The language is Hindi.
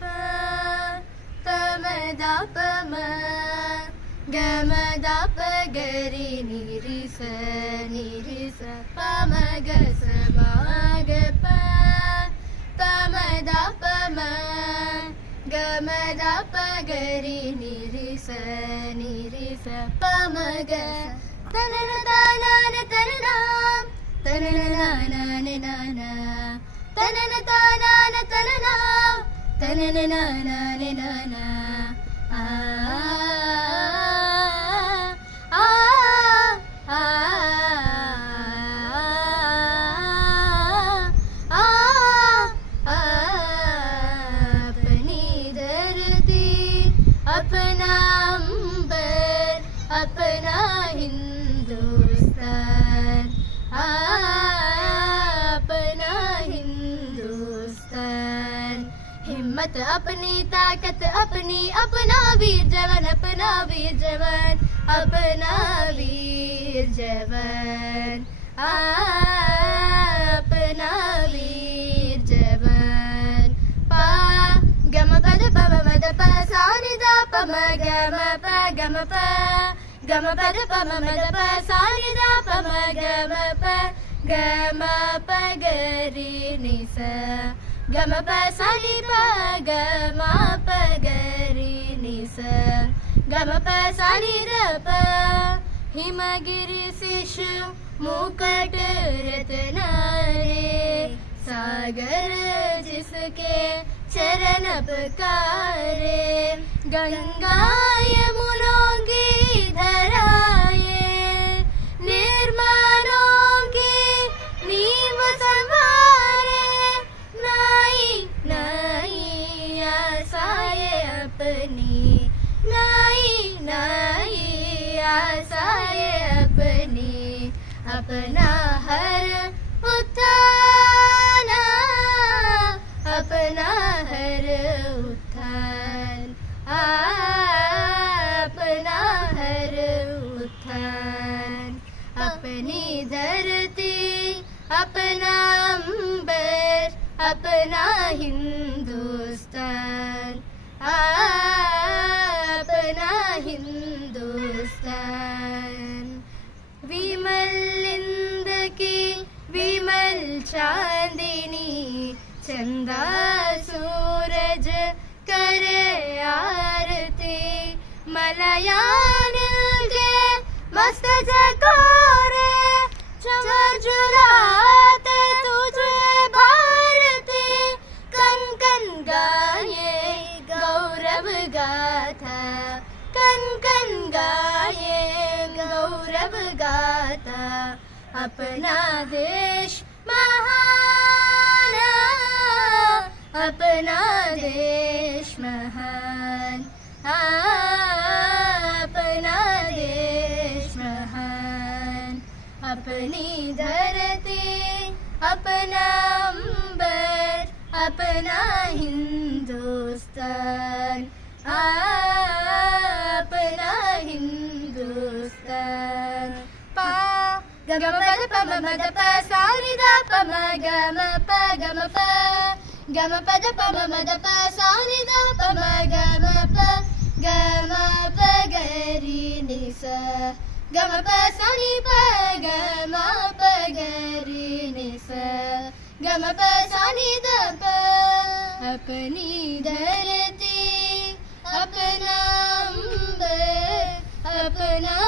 प तम द प म ग म द प ग रि नि रि स प म ग स म ग प तम द प म ग म द प ग रि नि रि स प म ग तनन तानान तननाम तनन नानान नाना तनन तानान तननाम तनन नानान नाना आ आ आ आ अपनी धरती अपना अंबर अपना हिंदुस्तान अपना हिंदुस्तान हिम्मत अपनी ताकत अपनी अपना वीर जवान अपना वीर जवान अपना वीर जवान अपना वीर जवान पा गम पद पम मद प सा नि द प म ग म प गम प गम पद पम मद प सा नि द प म ग म प ग म प ग रि नि स ग म प सा नि प ग म प ग रि नि स ग म प सा नि द प हिमगिरि शिशु मुकुट रत्न रे सागर जिसके चरण पुकारे गंगा यमुनों की धराए निर्माणों की नींव संवारे नाई नाई आशाएं अपनी नाई नाई आशाएं अपनी अपना हर उत्थान अपना हर उत्थान अपना हर उत्थान अपनी धरती अपना अंबर अपना हिंदुस्तान अपना हिंदुस्तान विमलिंद की विमल चांदनी चंदा सूरज करे आरती मलयान के मस्त चकोरे झुलाते तुझे भारती कन कन गाये गौरव गाथा कन कन गाये गौरव गाथा अपना देश महान अपना देश महान अपना देश महान अपनी धरती अपना अंबर अपना हिंदुस्तान अपना हिंदुस्तान पा ग म पद प म मद प सा नि द प म ग म प ग म प ग म पद प म मद प सा नि द प म ग म प ग म प ग रि नि स ग म प सा नि प ग म प ग रि नि स ग म प सा नि द प अपनी धरती अपना अंबर अपना